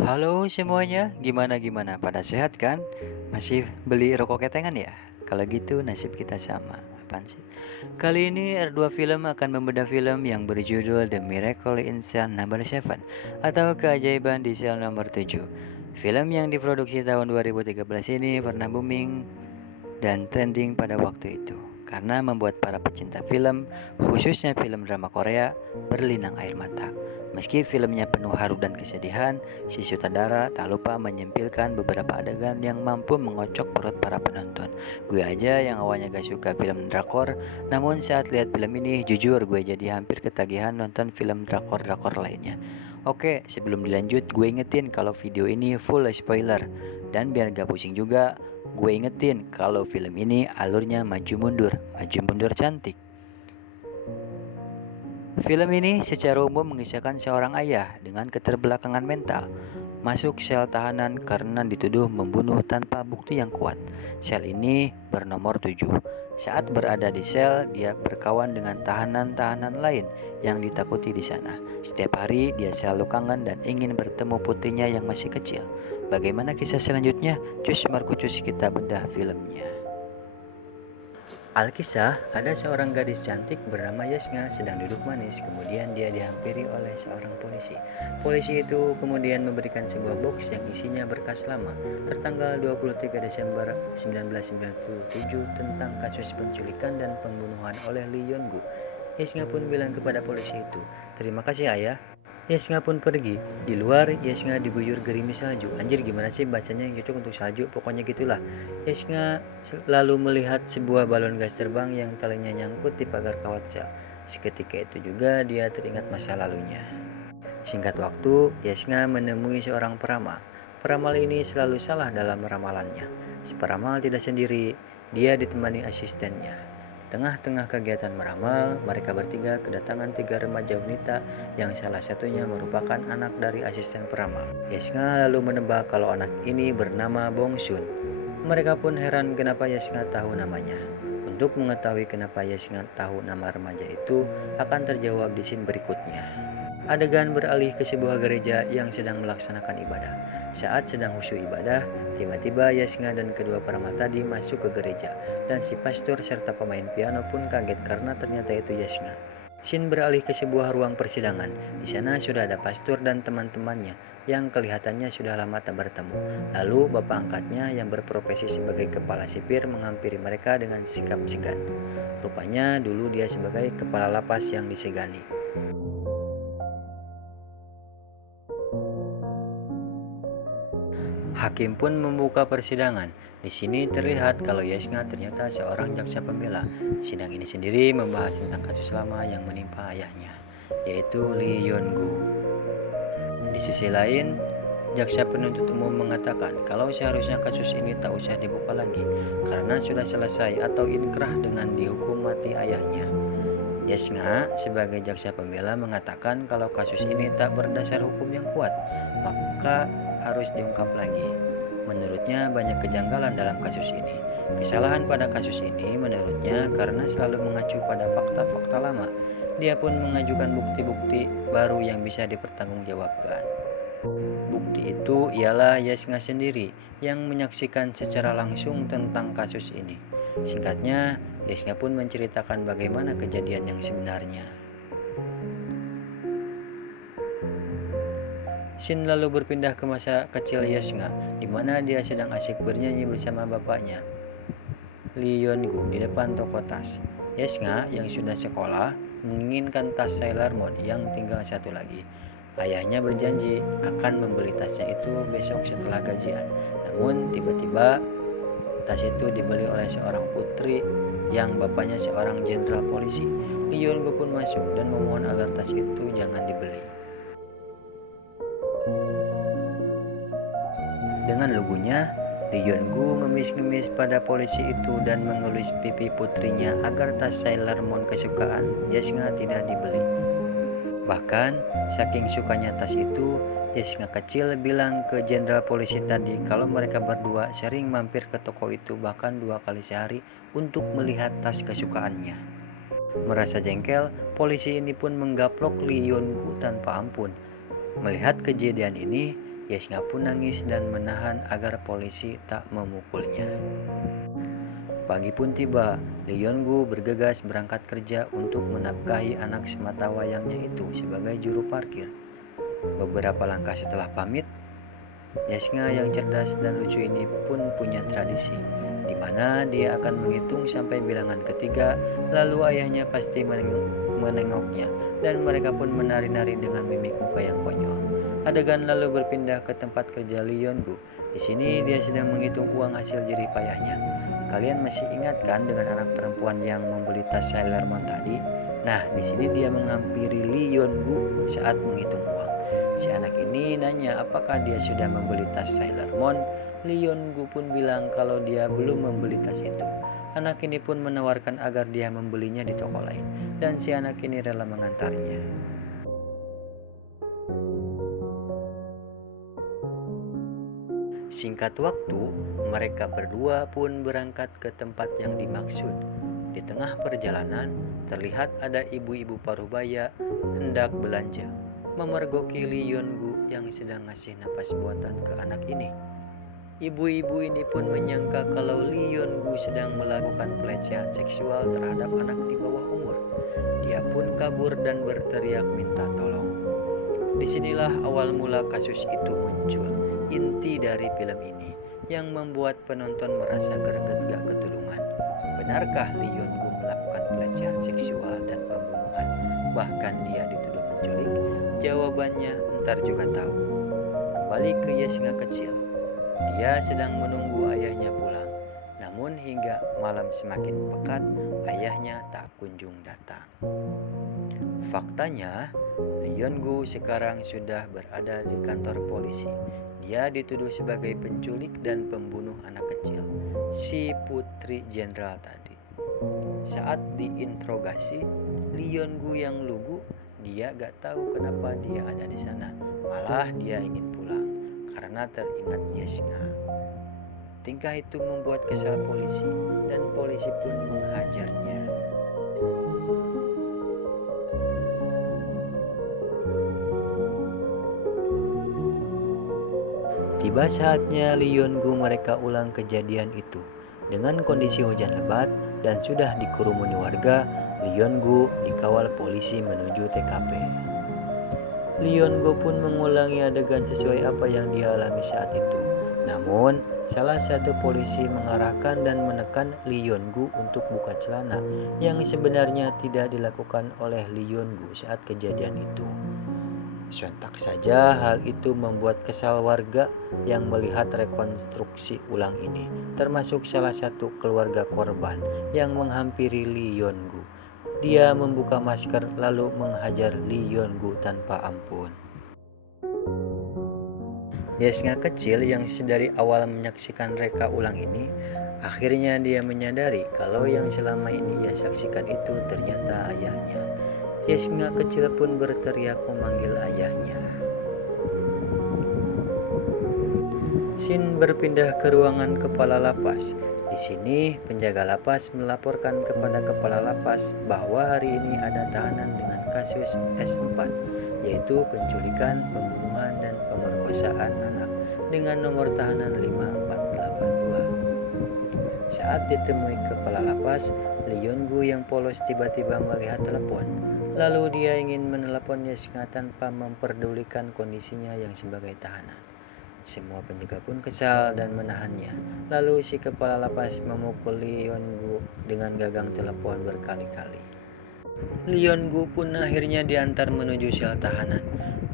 Halo semuanya, gimana pada sehat kan? Masih beli rokok ketengan ya? Kalau gitu nasib kita sama. Apaan sih? Kali ini R2 Film akan membedah film yang berjudul The Miracle in Cell Number 7 atau Keajaiban di Sel Nomor 7. Film yang diproduksi tahun 2013 ini pernah booming dan trending pada waktu itu karena membuat para pecinta film, khususnya film drama Korea, berlinang air mata. Meski filmnya penuh haru dan kesedihan, si sutradara tak lupa menyempilkan beberapa adegan yang mampu mengocok perut para penonton. Gue aja yang awalnya gak suka film drakor, namun saat lihat film ini jujur gue jadi hampir ketagihan nonton film drakor-drakor lainnya. Oke, sebelum dilanjut gue ingetin kalau video ini full spoiler. Dan biar gak pusing juga, gue ingetin kalau film ini alurnya maju mundur cantik. Film ini secara umum mengisahkan seorang ayah dengan keterbelakangan mental masuk sel tahanan karena dituduh membunuh tanpa bukti yang kuat. Sel ini bernomor 7. Saat berada di sel, dia berkawan dengan tahanan-tahanan lain yang ditakuti di sana. Setiap hari dia selalu kangen dan ingin bertemu putrinya yang masih kecil. Bagaimana kisah selanjutnya? Cus Markucus, kita bedah filmnya. Alkisah, ada seorang gadis cantik bernama Yasna sedang duduk manis. Kemudian dia dihampiri oleh seorang polisi. Polisi itu kemudian memberikan sebuah box yang isinya berkas lama tertanggal 23 Desember 1997 tentang kasus penculikan dan pembunuhan oleh Lee Yeon-gu. Yasna pun bilang kepada polisi itu, "Terima kasih ayah." Yasna pun pergi. Di luar, Yasna diguyur gerimis salju. Anjir, gimana sih bacanya yang cocok untuk salju? Pokoknya gitulah. Yasna lalu melihat sebuah balon gas terbang yang talinya nyangkut di pagar kawat sel. Seketika itu juga dia teringat masa lalunya. Singkat waktu, Yasna menemui seorang peramal. Peramal ini selalu salah dalam ramalannya. Si peramal tidak sendiri, dia ditemani asistennya. Tengah-tengah kegiatan meramal, mereka bertiga kedatangan 3 remaja wanita yang salah satunya merupakan anak dari asisten peramal. Yasna lalu menebak kalau anak ini bernama Bongsun. Mereka pun heran kenapa Yasna tahu namanya. Untuk mengetahui kenapa Yasna tahu nama remaja itu akan terjawab di scene berikutnya. Adegan beralih ke sebuah gereja yang sedang melaksanakan ibadah. Saat sedang khusyuk ibadah, tiba-tiba Yasna dan kedua peramal tadi masuk ke gereja, dan si pastor serta pemain piano pun kaget karena ternyata itu Yasna. Scene beralih ke sebuah ruang persidangan. Di sana sudah ada pastor dan teman-temannya yang kelihatannya sudah lama tak bertemu. Lalu bapak angkatnya yang berprofesi sebagai kepala sipir menghampiri mereka dengan sikap segan. Rupanya dulu dia sebagai kepala lapas yang disegani. Hakim pun membuka persidangan. Di sini terlihat kalau Yasna ternyata seorang jaksa pembela. Sidang ini sendiri membahas tentang kasus lama yang menimpa ayahnya, yaitu Lee Yeon-gu. Di sisi lain, jaksa penuntut umum mengatakan kalau seharusnya kasus ini tak usah dibuka lagi karena sudah selesai atau inkrah dengan dihukum mati ayahnya. Yasna sebagai jaksa pembela mengatakan kalau kasus ini tak berdasar hukum yang kuat, maka harus diungkap lagi. Menurutnya banyak kejanggalan dalam kasus ini. Kesalahan pada kasus ini menurutnya karena selalu mengacu pada fakta-fakta lama. Dia pun mengajukan bukti-bukti baru yang bisa dipertanggungjawabkan. Bukti itu ialah Yasna sendiri yang menyaksikan secara langsung tentang kasus ini. Singkatnya, Yasna pun menceritakan bagaimana kejadian yang sebenarnya. Shin lalu berpindah ke masa kecil Yasna, di mana dia sedang asyik bernyanyi bersama bapaknya, Lee Yeon-gu, di depan toko tas. Yasna yang sudah sekolah menginginkan tas Sailor Moon yang tinggal satu lagi. Ayahnya berjanji akan membeli tasnya itu besok setelah gajian. Namun tiba-tiba tas itu dibeli oleh seorang putri yang bapaknya seorang jenderal polisi. Lee Yeon-gu pun masuk dan memohon agar tas itu jangan dibeli. Dengan lugunya, Lee Yeon-gu ngemis-ngemis pada polisi itu dan mengelus pipi putrinya agar tas Sailor Moon kesukaan Yasna tidak dibeli. Bahkan, saking sukanya tas itu, Yasna kecil bilang ke jenderal polisi tadi kalau mereka berdua sering mampir ke toko itu bahkan 2 kali sehari untuk melihat tas kesukaannya. Merasa jengkel, polisi ini pun menggaplok Lee Yeon-gu tanpa ampun. Melihat kejadian ini, Yesnga pun nangis dan menahan agar polisi tak memukulnya. Pagi pun tiba, Lee Yeon-gu bergegas berangkat kerja untuk menafkahi anak semata wayangnya itu sebagai juru parkir. Beberapa langkah setelah pamit, Yesnga yang cerdas dan lucu ini pun punya tradisi, di mana dia akan menghitung sampai bilangan ketiga, lalu ayahnya pasti menengoknya, dan mereka pun menari-nari dengan mimik muka yang konyol. Adegan lalu berpindah ke tempat kerja Lee Yeon-gu. Di sini dia sedang menghitung uang hasil jerih payahnya. Kalian masih ingat kan dengan anak perempuan yang membeli tas Sailor Moon tadi? Nah, di sini dia menghampiri Lee Yeon-gu saat menghitung uang. Si anak ini nanya apakah dia sudah membeli tas Sailor Moon. Lee Yeon-gu pun bilang kalau dia belum membeli tas itu. Anak ini pun menawarkan agar dia membelinya di toko lain, dan si anak ini rela mengantarnya. Singkat waktu, mereka berdua pun berangkat ke tempat yang dimaksud. Di tengah perjalanan, terlihat ada ibu-ibu paruh-baya hendak belanja, memergoki Lee Yeon-gu yang sedang ngasih napas buatan ke anak ini. Ibu-ibu ini pun menyangka kalau Lee Yeon-gu sedang melakukan pelecehan seksual terhadap anak di bawah umur. Dia pun kabur dan berteriak minta tolong. Disinilah awal mula kasus itu muncul. Inti dari film ini yang membuat penonton merasa greget gak ketulungan. Benarkah Lee Yeon-gu melakukan pelecehan seksual dan pembunuhan? Bahkan dia dituduh menculik? Jawabannya ntar juga tahu. Kembali ke Yesnga kecil. Dia sedang menunggu ayahnya pulang. Namun hingga malam semakin pekat, ayahnya tak kunjung datang. Faktanya, Lee Yeon-gu sekarang sudah berada di kantor polisi. Dia dituduh sebagai penculik dan pembunuh anak kecil, si putri jenderal tadi. Saat diinterogasi, Lee Yeon-gu yang lugu, dia gak tahu kenapa dia ada di sana. Malah dia ingin pulang karena teringat Yesnga. Tingkah itu membuat kesal polisi, dan polisi pun menghajarnya. Tiba saatnya Lee Yeon-gu mereka ulang kejadian itu. Dengan kondisi hujan lebat dan sudah dikerumuni warga, Lee Yeon-gu dikawal polisi menuju TKP. Lee Yeon-gu pun mengulangi adegan sesuai apa yang dia alami saat itu. Namun, salah satu polisi mengarahkan dan menekan Lee Yeon-gu untuk buka celana, yang sebenarnya tidak dilakukan oleh Lee Yeon-gu saat kejadian itu. Sontak saja hal itu membuat kesal warga yang melihat rekonstruksi ulang ini, termasuk salah satu keluarga korban yang menghampiri Lee Yeon-gu. Dia membuka masker lalu menghajar Lee Yeon-gu tanpa ampun. Yesnga kecil yang sedari awal menyaksikan reka ulang ini, akhirnya dia menyadari kalau yang selama ini ia saksikan itu ternyata ayahnya. Yesnga kecil pun berteriak memanggil ayahnya. Scene berpindah ke ruangan kepala lapas. Di sini penjaga lapas melaporkan kepada kepala lapas bahwa hari ini ada tahanan dengan kasus S4, yaitu penculikan, pembunuhan, dan pemerkosaan anak dengan nomor tahanan 5482. Saat ditemui kepala lapas, Lee Yeon-gu yang polos tiba-tiba melihat telepon. Lalu dia ingin menelepon Yesnga tanpa memperdulikan kondisinya yang sebagai tahanan. Semua penjaga pun kesal dan menahannya. Lalu si kepala lapas memukul Lee Yeon-gu dengan gagang telepon berkali-kali. Lee Yeon-gu pun akhirnya diantar menuju sel tahanan.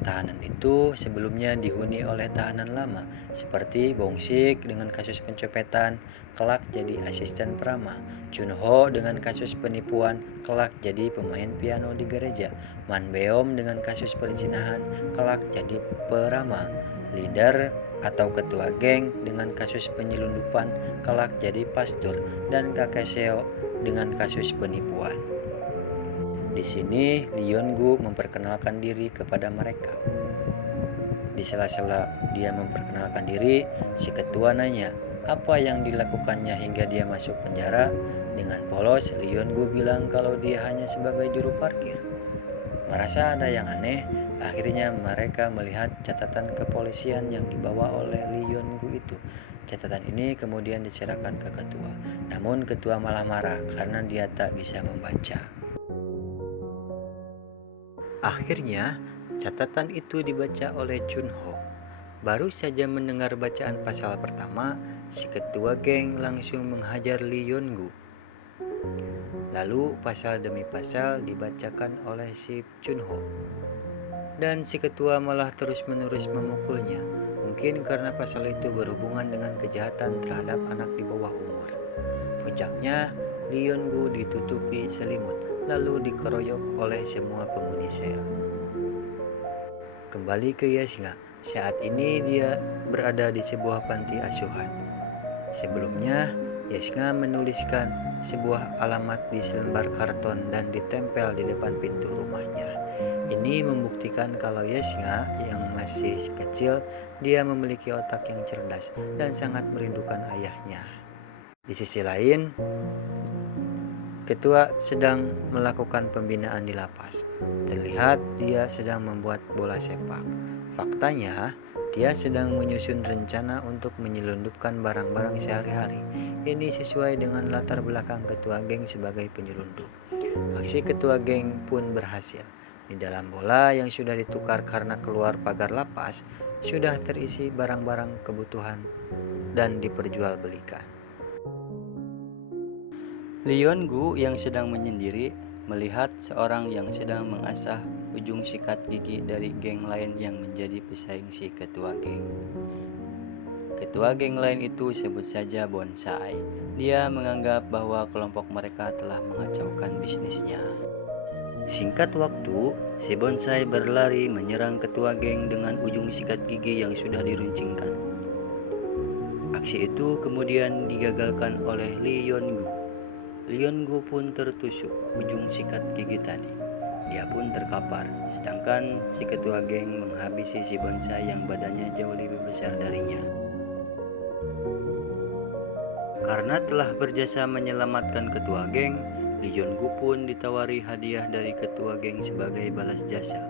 Tahanan itu sebelumnya dihuni oleh tahanan lama, seperti Bong Sik dengan kasus pencopetan, kelak jadi asisten Prama. Chun Ho dengan kasus penipuan, kelak jadi pemain piano di gereja. Man Beom dengan kasus perzinahan, kelak jadi peramal. Leader atau ketua geng dengan kasus penyelundupan, kelak jadi pastor. Dan kakek Seo dengan kasus penipuan. Di sini Lee Yeon-gu memperkenalkan diri kepada mereka. Di sela-sela dia memperkenalkan diri, si ketua nanya apa yang dilakukannya hingga dia masuk penjara. Dengan polos, Lee Yeon-gu bilang kalau dia hanya sebagai juru parkir. Merasa ada yang aneh, akhirnya mereka melihat catatan kepolisian yang dibawa oleh Lee Yong-gu itu. Catatan ini kemudian diserahkan ke ketua. Namun ketua malah marah karena dia tak bisa membaca. Akhirnya, catatan itu dibaca oleh Chun Ho. Baru saja mendengar bacaan pasal pertama, si ketua geng langsung menghajar Lee Yong-gu. Lalu pasal demi pasal dibacakan oleh si Chun Ho. Dan si ketua malah terus-menerus memukulnya. Mungkin karena pasal itu berhubungan dengan kejahatan terhadap anak di bawah umur. Puncaknya, Lee Yong-gu ditutupi selimut lalu dikeroyok oleh semua penghuni sel. Kembali ke Yesnga. Saat ini dia berada di sebuah panti asuhan. Sebelumnya, Yesnga menuliskan sebuah alamat di selembar karton dan ditempel di depan pintu rumahnya. Ini membuktikan kalau Yesnga yang masih kecil, dia memiliki otak yang cerdas dan sangat merindukan ayahnya. Di sisi lain, ketua sedang melakukan pembinaan di lapas. Terlihat dia sedang membuat bola sepak. Faktanya, dia sedang menyusun rencana untuk menyelundupkan barang-barang sehari-hari. Ini sesuai dengan latar belakang ketua geng sebagai penyelundup. Aksi ketua geng pun berhasil. Di dalam bola yang sudah ditukar karena keluar pagar lapas, sudah terisi barang-barang kebutuhan dan diperjualbelikan. Lee Yong-gu yang sedang menyendiri melihat seorang yang sedang mengasah ujung sikat gigi dari geng lain yang menjadi pesaing si ketua geng. Ketua geng lain itu sebut saja Bonsai. Dia menganggap bahwa kelompok mereka telah mengacaukan bisnisnya. Singkat waktu, si Bonsai berlari menyerang ketua geng dengan ujung sikat gigi yang sudah diruncingkan. Aksi itu kemudian digagalkan oleh Lee Yong-gu. Lee Yong-gu pun tertusuk ujung sikat gigi tadi. Dia pun terkapar, sedangkan si ketua geng menghabisi si Bonsai yang badannya jauh lebih besar darinya. Karena telah berjasa menyelamatkan ketua geng, Lee Yong-gu pun ditawari hadiah dari ketua geng sebagai balas jasa.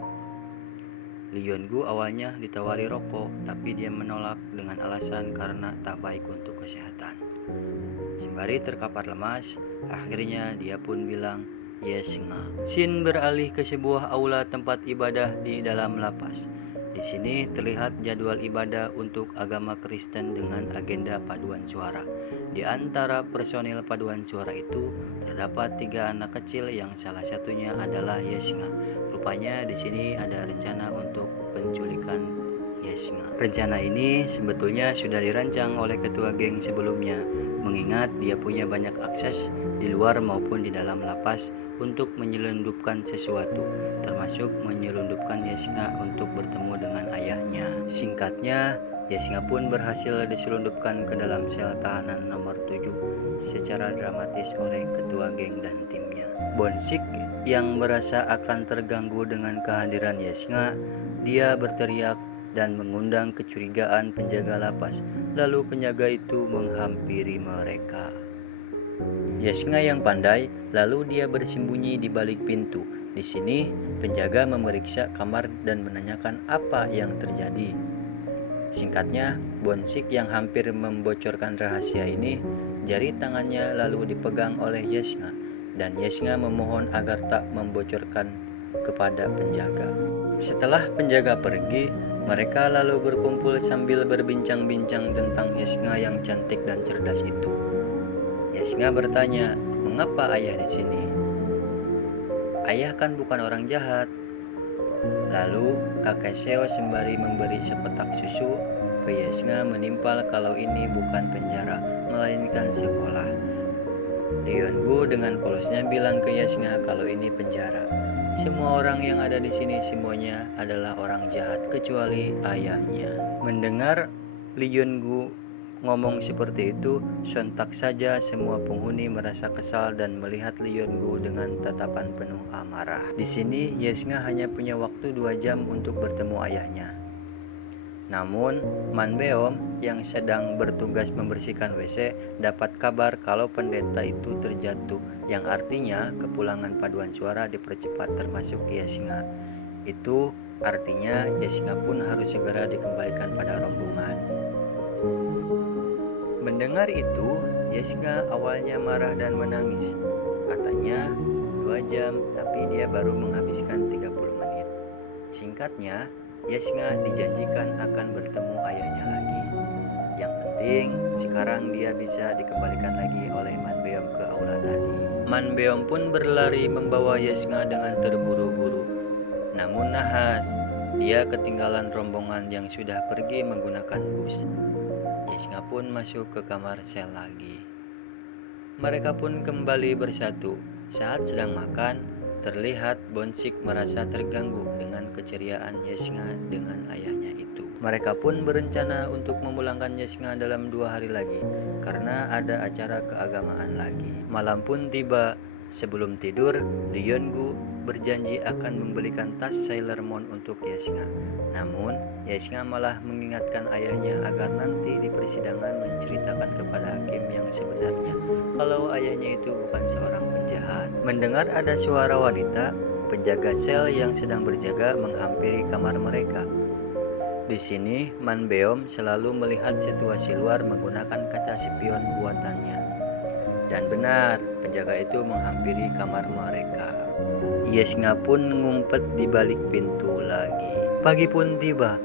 Lee Yong-gu awalnya ditawari rokok, tapi dia menolak dengan alasan karena tak baik untuk kesehatan. Sembari terkapar lemas, akhirnya dia pun bilang, "Yes, nga." Scene beralih ke sebuah aula tempat ibadah di dalam lapas. Di sini terlihat jadwal ibadah untuk agama Kristen dengan agenda paduan suara. Di antara personil paduan suara itu terdapat 3 anak kecil yang salah satunya adalah Yesnga. Rupanya di sini ada rencana untuk penculikan Yesnga. Rencana ini sebetulnya sudah dirancang oleh ketua geng sebelumnya, mengingat dia punya banyak akses di luar maupun di dalam lapas untuk menyelundupkan sesuatu, termasuk menyelundupkan Yesnga untuk bertemu dengan ayahnya. Singkatnya, Yesnga pun berhasil diselundupkan ke dalam sel tahanan nomor 7 secara dramatis oleh ketua geng dan timnya. Bonsik yang merasa akan terganggu dengan kehadiran Yesnga, dia berteriak dan mengundang kecurigaan penjaga lapas. Lalu penjaga itu menghampiri mereka. Yesnga yang pandai, lalu dia bersembunyi di balik pintu. Di sini, penjaga memeriksa kamar dan menanyakan apa yang terjadi. Singkatnya, Bonsik yang hampir membocorkan rahasia ini, jari tangannya lalu dipegang oleh Yesnga, dan Yesnga memohon agar tak membocorkan kepada penjaga. Setelah penjaga pergi, mereka lalu berkumpul sambil berbincang-bincang tentang Yesnga yang cantik dan cerdas itu. Yesnga bertanya, "Mengapa ayah di sini? Ayah kan bukan orang jahat." Lalu kakek Seo sembari memberi sepetak susu ke Yesnga menimpal kalau ini bukan penjara, melainkan sekolah. Lee Yong-gu dengan polosnya bilang ke Yesnga kalau ini penjara. Semua orang yang ada di sini semuanya adalah orang jahat kecuali ayahnya. Mendengar Lee Yong-gu ngomong seperti itu, sontak saja semua penghuni merasa kesal dan melihat Lee Yong-gu dengan tatapan penuh amarah. Di sini Yesnga hanya punya waktu 2 jam untuk bertemu ayahnya. Namun, Man Beom yang sedang bertugas membersihkan WC dapat kabar kalau pendeta itu terjatuh, yang artinya kepulangan paduan suara dipercepat termasuk Yesnga. Itu artinya Yesnga pun harus segera dikembalikan pada rombongan. Mendengar itu, Yesnga awalnya marah dan menangis. Katanya 2 jam, tapi dia baru menghabiskan 30 menit. Singkatnya, Yesnga dijanjikan akan bertemu ayahnya lagi. Yang penting, sekarang dia bisa dikembalikan lagi oleh Man Beom ke aula tadi. Man Beom pun berlari membawa Yesnga dengan terburu-buru. Namun nahas, dia ketinggalan rombongan yang sudah pergi menggunakan bus. Yesnga pun masuk ke kamar sel lagi. Mereka pun kembali bersatu. Saat sedang makan, terlihat Bonsik merasa terganggu dengan keceriaan Yesnga dengan ayahnya itu. Mereka pun berencana untuk memulangkan Yesnga dalam 2 hari lagi, karena ada acara keagamaan lagi. Malam pun tiba. Sebelum tidur, Ryongu berjanji akan membelikan tas Sailor Moon untuk Yesnga. Namun, Yesnga malah mengingatkan ayahnya agar nanti di persidangan menceritakan kepada hakim yang sebenarnya kalau ayahnya itu bukan seorang penjahat. Mendengar ada suara wanita, penjaga sel yang sedang berjaga menghampiri kamar mereka. Di sini, Man Beom selalu melihat situasi luar menggunakan kaca spion buatannya. Dan benar, penjaga itu menghampiri kamar mereka. Yesnga pun ngumpet di balik pintu lagi. Pagi pun tiba.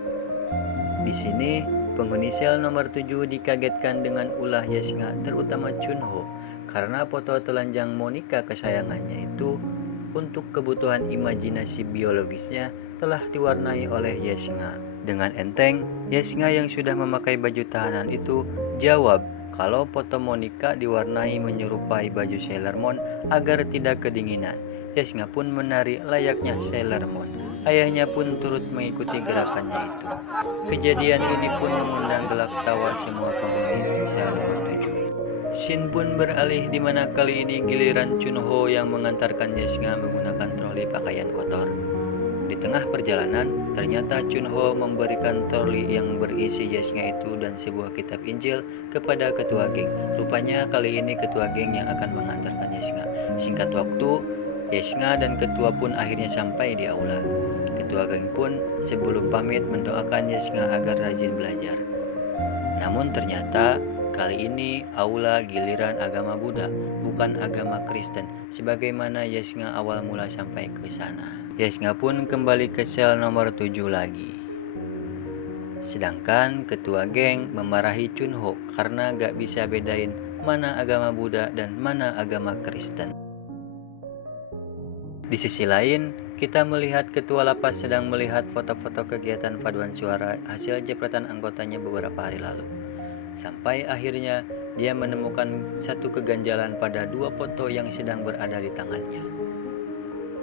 Di sini, penghuni sel nomor 7 dikagetkan dengan ulah Yesnga, terutama Chunho, karena foto telanjang Monica kesayangannya itu untuk kebutuhan imajinasi biologisnya telah diwarnai oleh Yesnga. Dengan enteng, Yesnga yang sudah memakai baju tahanan itu jawab kalau foto Monica diwarnai menyerupai baju Sailor Moon agar tidak kedinginan. Yesnga pun menari layaknya Sailor Moon. Ayahnya pun turut mengikuti gerakannya itu. Kejadian ini pun mengundang gelak tawa semua penghuni sel nomor 7. Scene pun beralih di mana kali ini giliran Chunho yang mengantarkan Yesnga menggunakan troli pakaian kotor. Di tengah perjalanan, ternyata Chunho memberikan troli yang berisi Yesnga itu dan sebuah kitab Injil kepada ketua geng. Rupanya kali ini ketua geng yang akan mengantarkan Yesnga. Singkat waktu, Yesnga dan ketua pun akhirnya sampai di aula. Ketua geng pun sebelum pamit mendoakan Yesnga agar rajin belajar. Namun ternyata kali ini aula giliran agama Buddha, bukan agama Kristen, sebagaimana Yesnga awal mula sampai ke sana. Yesnga pun kembali ke sel nomor 7 lagi. Sedangkan ketua geng memarahi Chunho karena gak bisa bedain mana agama Buddha dan mana agama Kristen. Di sisi lain, kita melihat ketua lapas sedang melihat foto-foto kegiatan paduan suara hasil jepretan anggotanya beberapa hari lalu. Sampai akhirnya dia menemukan satu keganjalan pada 2 foto yang sedang berada di tangannya.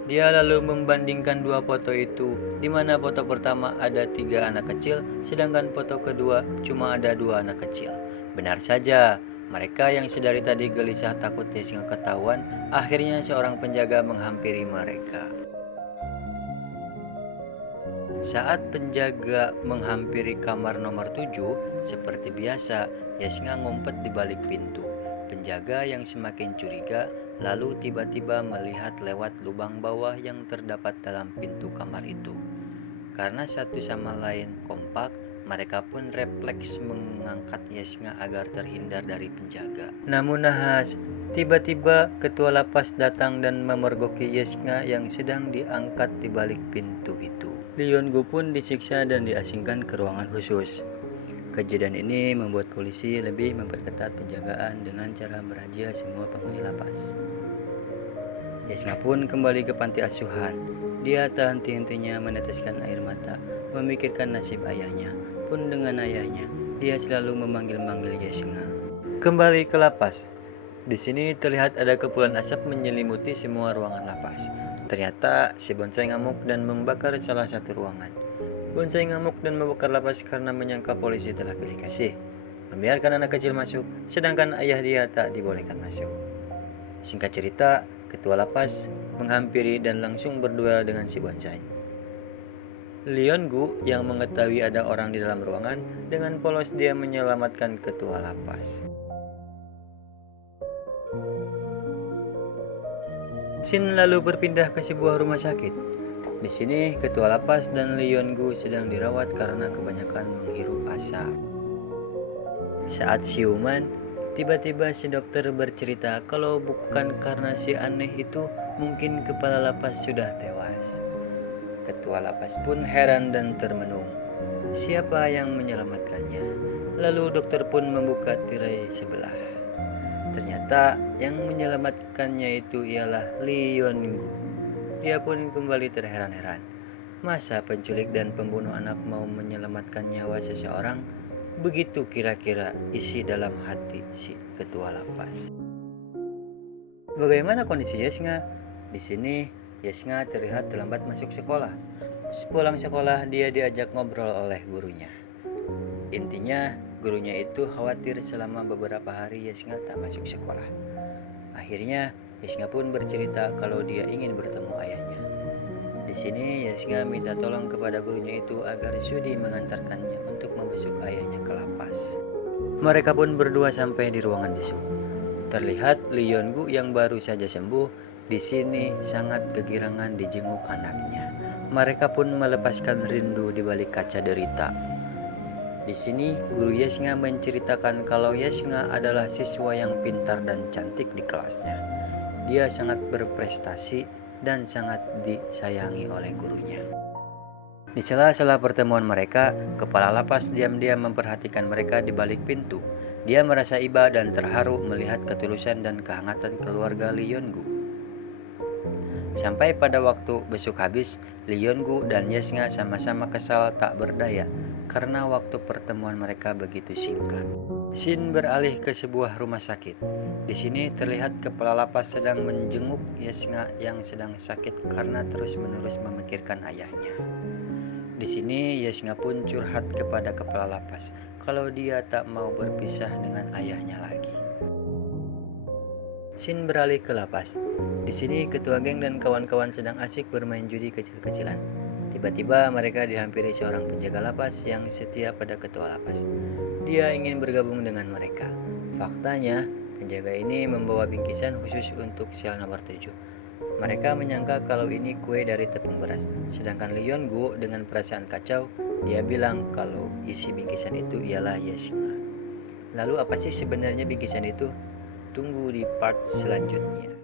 Dia lalu membandingkan 2 foto itu, di mana foto pertama ada 3 anak kecil, sedangkan foto kedua cuma ada 2 anak kecil. Benar saja, mereka yang sedari tadi gelisah takut Yesnga ketahuan, akhirnya seorang penjaga menghampiri mereka. Saat penjaga menghampiri kamar nomor 7, seperti biasa, Yesnga ngumpet di balik pintu. Penjaga yang semakin curiga lalu tiba-tiba melihat lewat lubang bawah yang terdapat dalam pintu kamar itu. Karena satu sama lain kompak, mereka pun refleks mengangkat Yesnga agar terhindar dari penjaga. Namun nahas, tiba-tiba ketua lapas datang dan memergoki Yesnga yang sedang diangkat di balik pintu itu. Ryongu pun disiksa dan diasingkan ke ruangan khusus. Kejadian ini membuat polisi lebih memperketat penjagaan dengan cara merazia semua penghuni lapas. Yesnga pun kembali ke panti asuhan. Dia tak henti-hentinya meneteskan air mata, memikirkan nasib ayahnya. Pun dengan ayahnya, dia selalu memanggil-manggil Yesnga. Kembali ke lapas. Di sini terlihat ada kepulan asap menyelimuti semua ruangan lapas. Ternyata si bonsai ngamuk dan membakar salah satu ruangan. Bonsai ngamuk dan membakar lapas karena menyangka polisi telah pilih kasih, membiarkan anak kecil masuk, sedangkan ayah dia tak dibolehkan masuk. Singkat cerita, ketua lapas menghampiri dan langsung berduel dengan si bonsai. Leon Gu yang mengetahui ada orang di dalam ruangan, dengan polos dia menyelamatkan ketua lapas. Shin lalu berpindah ke sebuah rumah sakit. Di sini, ketua lapas dan Leon Gu sedang dirawat karena kebanyakan menghirup asap. Saat siuman, tiba-tiba si dokter bercerita kalau bukan karena si aneh itu, mungkin kepala lapas sudah tewas. Ketua lapas pun heran dan termenung. Siapa yang menyelamatkannya? Lalu dokter pun membuka tirai sebelah. Ternyata yang menyelamatkannya itu ialah Leon Gu. Dia pun kembali terheran-heran. Masa penculik dan pembunuh anak mau menyelamatkan nyawa seseorang? Begitu kira-kira isi dalam hati si ketua lapas. Bagaimana kondisi Yesnga? Di sini, Yesnga terlihat terlambat masuk sekolah. Sepulang sekolah, dia diajak ngobrol oleh gurunya. Intinya, gurunya itu khawatir selama beberapa hari Yesnga tak masuk sekolah. Akhirnya, Yesnga pun bercerita kalau dia ingin bertemu ayahnya. Di sini, Yesnga minta tolong kepada gurunya itu agar sudi mengantarkannya untuk membesuk ayahnya ke lapas. Mereka pun berdua sampai di ruangan besuk. Terlihat Leon Gu yang baru saja sembuh di sini sangat kegirangan dijenguk anaknya. Mereka pun melepaskan rindu di balik kaca derita. Di sini, guru Yesnga menceritakan kalau Yesnga adalah siswa yang pintar dan cantik di kelasnya. Dia sangat berprestasi dan sangat disayangi oleh gurunya. Di sela-sela pertemuan mereka, kepala lapas diam-diam memperhatikan mereka di balik pintu. Dia merasa iba dan terharu melihat ketulusan dan kehangatan keluarga Leon Gu. Sampai pada waktu besuk habis, Leon Gu dan Yesnga sama-sama kesal tak berdaya karena waktu pertemuan mereka begitu singkat. Shin beralih ke sebuah rumah sakit. Di sini terlihat kepala lapas sedang menjenguk Yesnga yang sedang sakit karena terus-menerus memikirkan ayahnya. Di sini Yesnga pun curhat kepada kepala lapas kalau dia tak mau berpisah dengan ayahnya lagi. Shin beralih ke lapas. Di sini ketua geng dan kawan-kawan sedang asik bermain judi kecil-kecilan. Tiba-tiba mereka dihampiri seorang penjaga lapas yang setia pada ketua lapas. Dia ingin bergabung dengan mereka. Faktanya, penjaga ini membawa bingkisan khusus untuk sel nomor 7. Mereka menyangka kalau ini kue dari tepung beras. Sedangkan Leon Gu dengan perasaan kacau, dia bilang kalau isi bingkisan itu ialah Yesnga. Lalu apa sih sebenarnya bingkisan itu? Tunggu di part selanjutnya.